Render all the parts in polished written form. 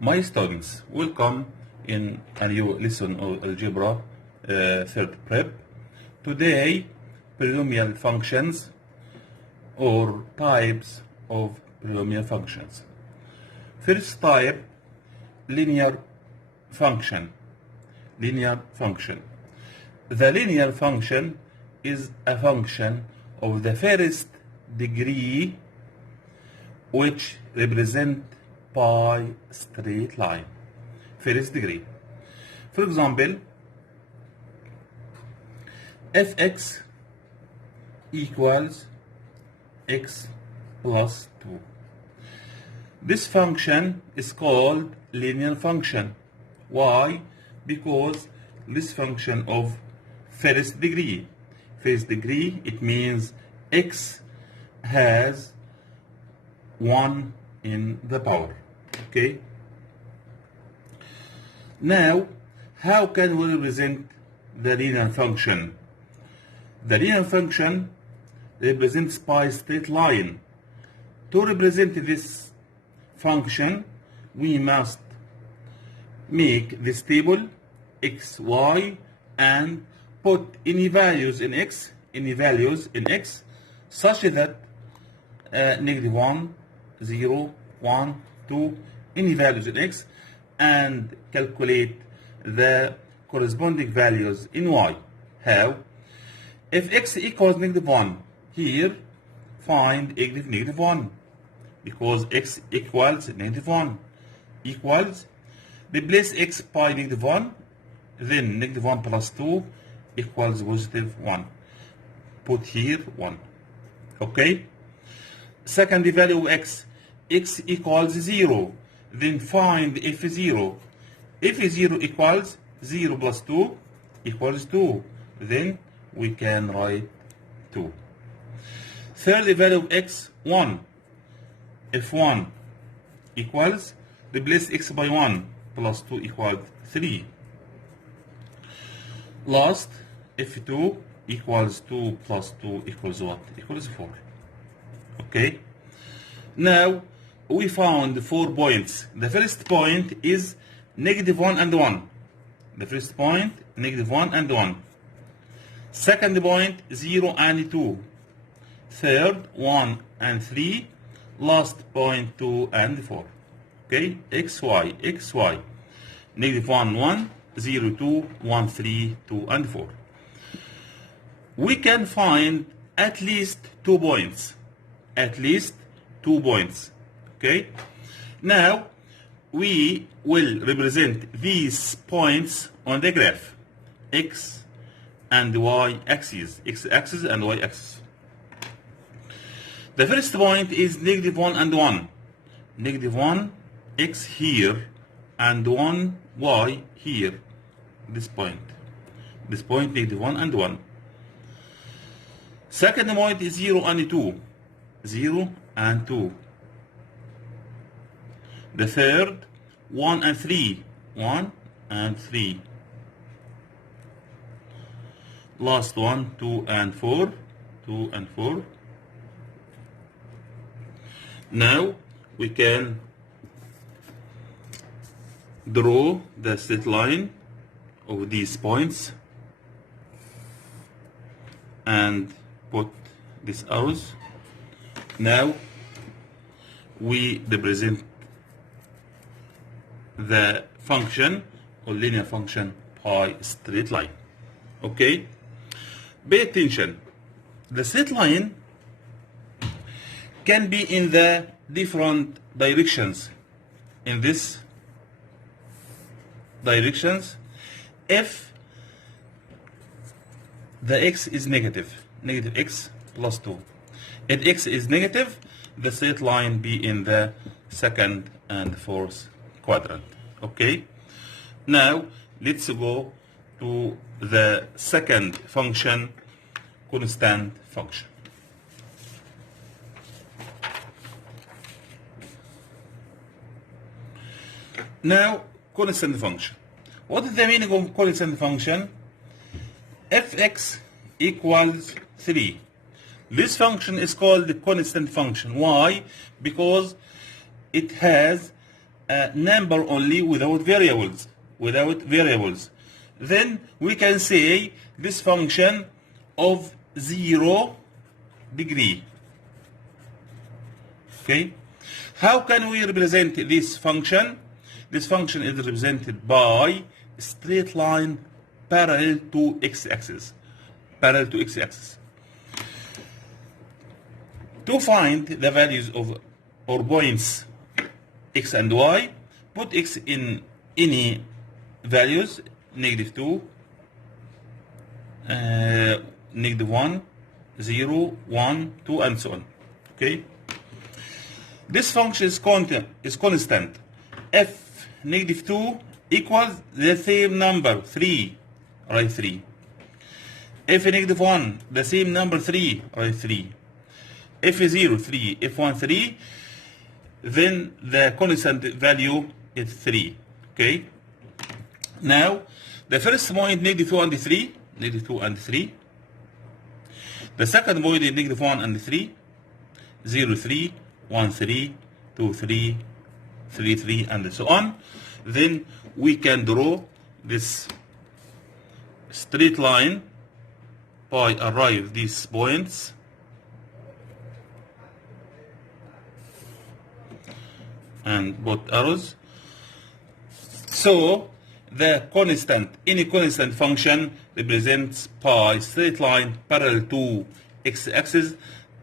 My students, welcome in a new lesson of algebra, third prep. Today, polynomial functions or types of polynomial functions. First type, linear function. Linear function. The linear function is a function of the first degree which represent by straight line. First degree. For example, if x equals x plus 2. This function is called linear function. Why? Because this function of first degree. First degree, it means x has 1 in the power. Okay? Now, how can we represent the linear function? The linear function represents by straight line. To represent this function, we must make this table x, y, and put any values in x, such that -1, 0, 1, 2, any values in x, and calculate the corresponding values in y. How? If x equals -1, here find -1, because x equals -1, equals, replace x by -1, then -1 plus 2 equals +1. Put here 1. Okay? Second value of x equals 0. Then find f0. f0 equals 0 plus 2 equals 2. Then we can write 2. Third value of x, 1. f1 equals, replace x by 1 plus 2 equals 3. Last, f2 equals 2 plus 2 equals what? Equals 4. Okay? Now, we found 4 points. The first point is -1 and 1. The first point, -1 and 1. Second point, 0 and 2. Third, 1 and 3. Last point, 2 and 4. Okay? X, Y. -1, 1, 0, 2, 1, 3, 2, and 4. We can find at least 2 points. At least 2 points. Okay? Now, we will represent these points on the graph. X and Y axis. X axis and Y axis. The first point is -1 and 1. -1 x here and 1 y here. This point. This point -1 and 1. Second point is 0 and 2. 0 and 2. The third, 1 and 3. 1 and 3. Last one, 2 and 4. 2 and 4. Now we can draw the straight line of these points and put these arrows. Now we represent the function or linear function by straight line. Okay? Pay attention. The straight line can be in the different directions. In this directions, if the x is negative x plus 2. If x is negative, the straight line be in the second and fourth quadrant. Okay? Now, let's go to the second function, constant function. Now, constant function. What is the meaning of constant function? Fx equals 3. This function is called the constant function. Why? Because it has number only without variables. Then we can say this function of 0 degree. Okay, how can we represent this function? This function is represented by a straight line parallel to x-axis. To find the values of or points x and y, put x in any values, -2, -1, 0, 1, 2, and so on. Okay. This function is constant if -2 equals the same number 3, write 3. If -1 the same number 3, write 3. If 0, 3. If 1, 3. Then the constant value is 3. Okay. Now the first point -2 and 3, -2 and 3. The second point is -1 and 3, 0, 3, 1, 3, 2, 3, 3, 3, and so on. Then we can draw this straight line by arrive these points. And put arrows. So the constant, any constant function represents by straight line parallel to x-axis,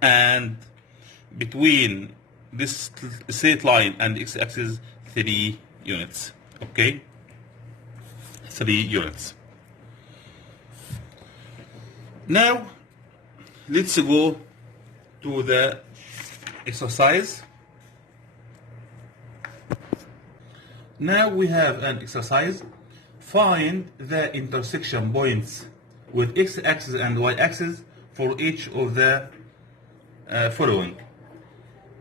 and between this straight line and x-axis 3 units. Okay, 3 units. Now let's go to the exercise. Now we have an exercise. Find the intersection points with x-axis and y-axis for each of the following.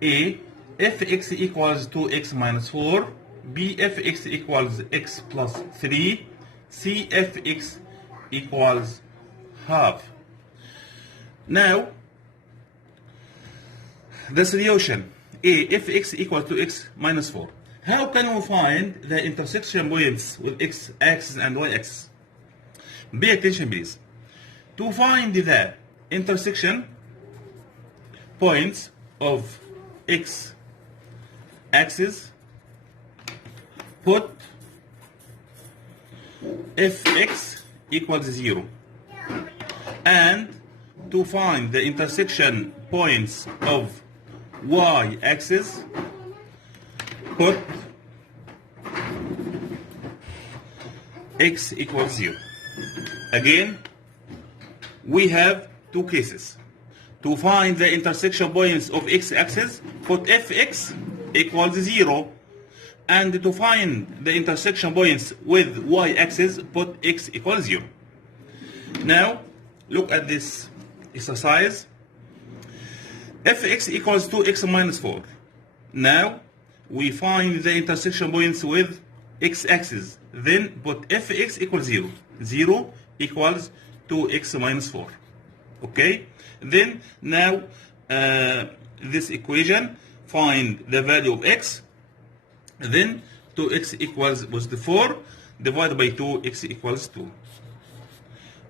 A, if x equals 2x minus 4. B, if x equals x plus 3. C, if x equals half. Now, the solution. A, if x equals to x minus 4. How can we find the intersection points with x-axis and y-axis? Pay attention, please. To find the intersection points of x-axis, put if x equals 0. And to find the intersection points of y-axis, put x equals 0. Again, we have two cases. To find the intersection points of x-axis, put fx equals 0. And to find the intersection points with y-axis, put x equals 0. Now, look at this exercise. Fx equals 2x minus 4. Now, we find the intersection points with x-axis. Then put fx equals 0. 0 equals 2x minus 4. Okay? Then now this equation, find the value of x. Then 2x equals was the 4 divided by 2, x equals 2.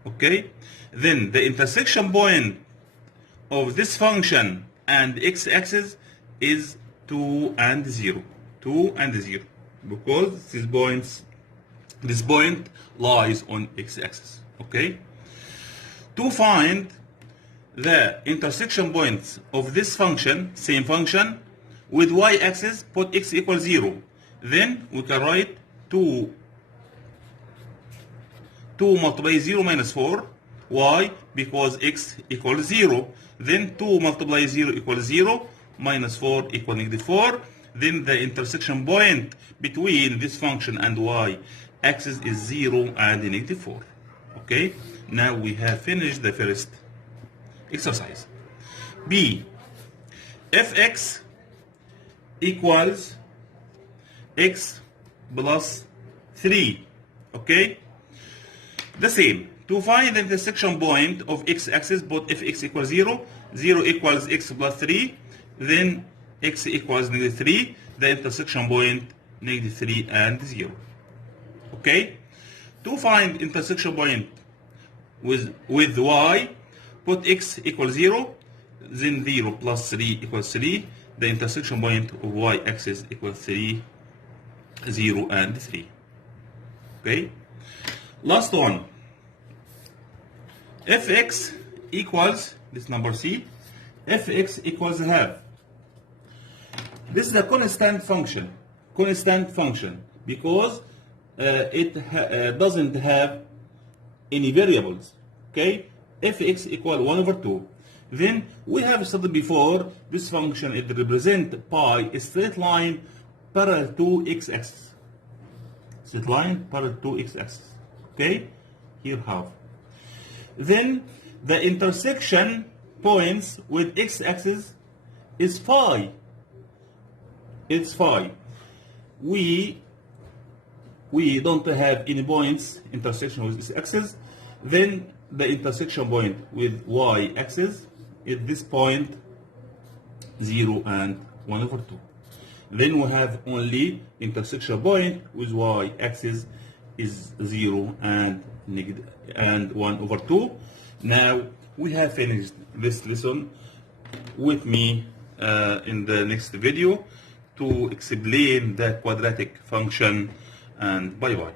Okay? Then the intersection point of this function and x-axis is 2 and 0. 2 and 0. Because this point lies on x-axis. Okay? To find the intersection points of this function, same function, with y-axis, put x equals 0. Then we can write 2 multiply 0 minus 4. Why? Because x equals 0. Then 2 multiply 0 equals 0. Minus 4 equals -4. Then the intersection point between this function and y-axis is 0 and -4. Okay? Now we have finished the first exercise. B. If x equals x plus 3. Okay? The same. To find the intersection point of x-axis, put if x equals 0. 0 equals x plus 3. Then x equals -3. The intersection point -3 and 0. Okay? To find intersection point with y, put x equals 0, then 0 plus 3 equals 3. The intersection point of y-axis equals 3, 0, and 3. Okay? Last one. Fx equals, this number C, fx equals half. This is a constant function because it doesn't have any variables. Okay? Fx equal 1 over 2. Then we have studied before this function, it represents pi a straight line parallel to x-axis. Straight line parallel to x-axis. Okay? Here how. Then the intersection points with x-axis is phi. It's phi. We don't have any points intersection with x-axis. Then the intersection point with y-axis is this point 0 and 1 over 2. Then we have only intersection point with y-axis is 0 and 1 over 2. Now we have finished this lesson. With me in the next video to explain the quadratic function, and bye bye.